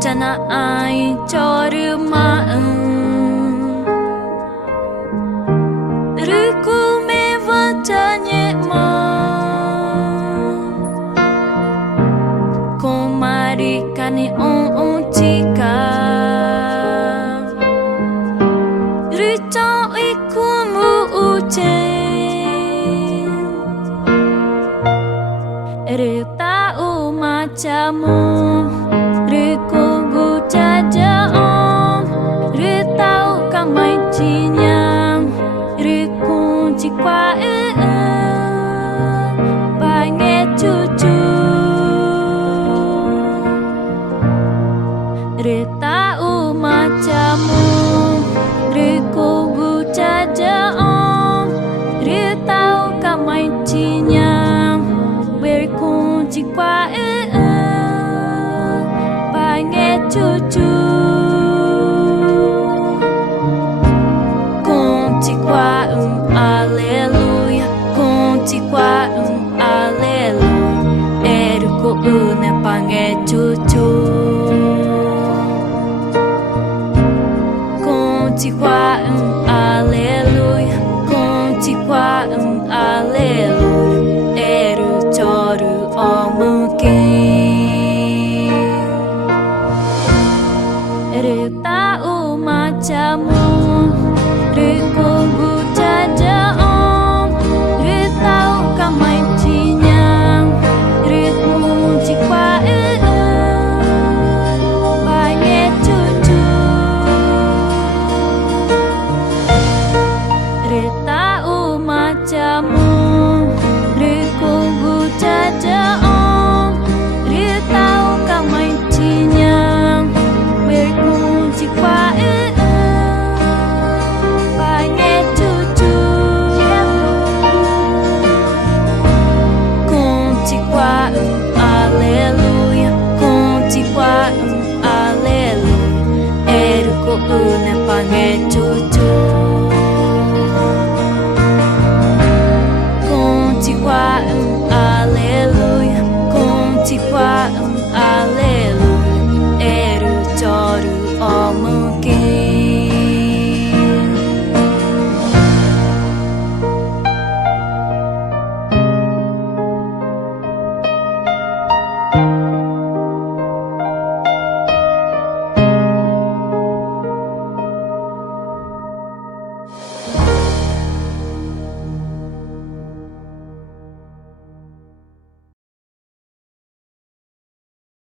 Chana ai choru maen Ruku me vachanye ma Komari kani on chika Ruchon ikumu uchen Ruta umachamu Ruku bucaja om Rutau kamai cinyam Ruku cikwa Pange cucu Rutau macamu Ruku bucaja om Rutau kamai cinyam Ruku cikwa cucu Contiqua aleluia Contiqua aleluia Eruko une pange cucu Contiqua aleluia Contiqua aleluia Eru choru omukin Rutau macamu Ruku bucaja om Rutau kamai cinyam Ruku cikwa Banyak cucu Rutau macamu Ruku bucaja om Rutau kamai cinyam Cikwa banyak cucu Contiqua aleluia Contiqua aleluia Eruko une banyak cucu Contiqua aleluia Contiqua